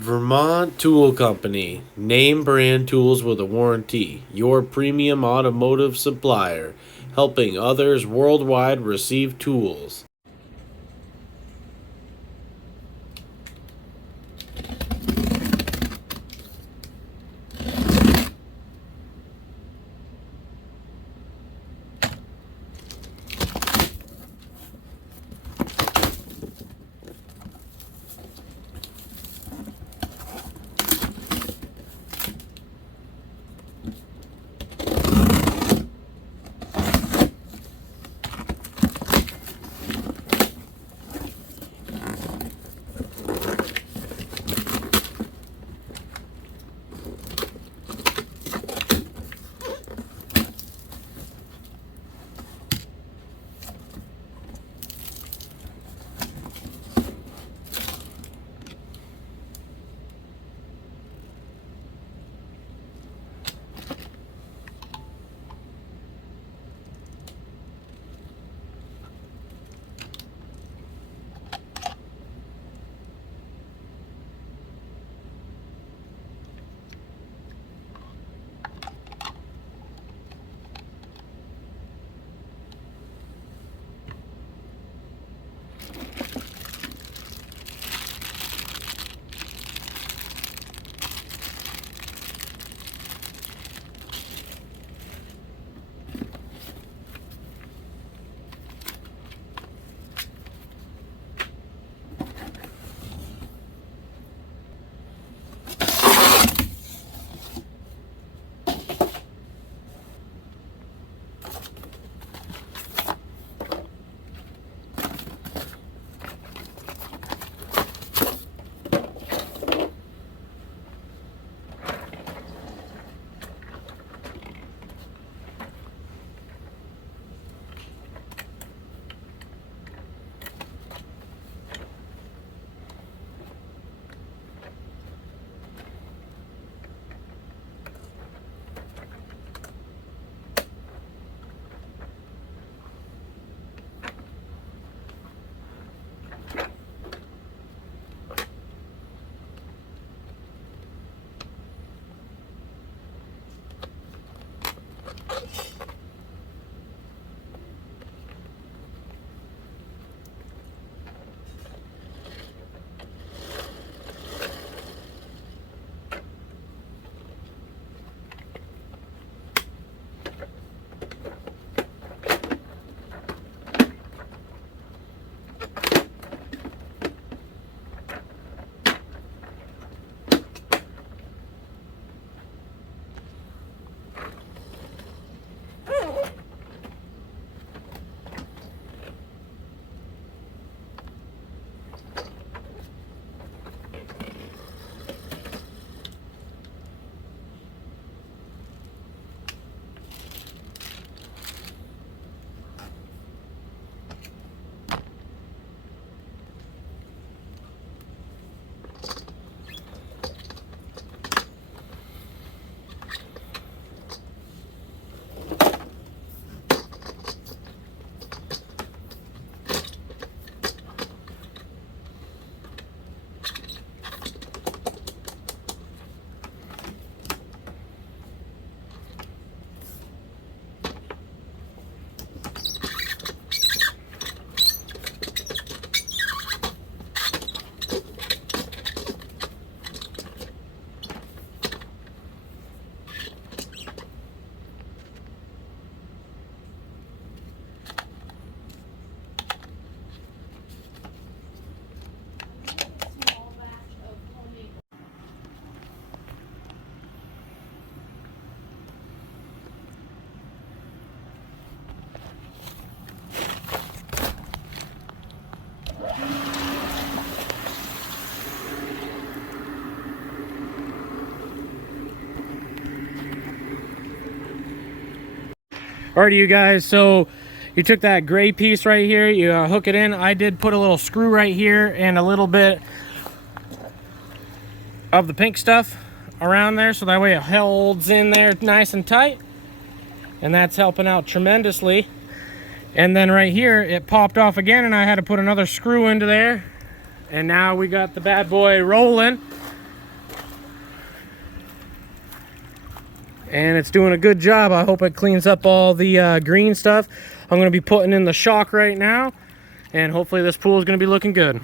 Vermont Tool Company. Name brand tools with a warranty. Your premium automotive supplier. Helping others worldwide receive tools. Alrighty, you guys, so you took that gray piece right here, you hook it in. I did put a little screw right here and a little bit of the pink stuff around there, so that way it holds in there nice and tight, and that's helping out tremendously. And then right here it popped off again, and I had to put another screw into there, and now we got the bad boy rolling. and it's doing a good job. I hope it cleans up all the green stuff. I'm going to be putting in the shock right now, and hopefully this pool is going to be looking good.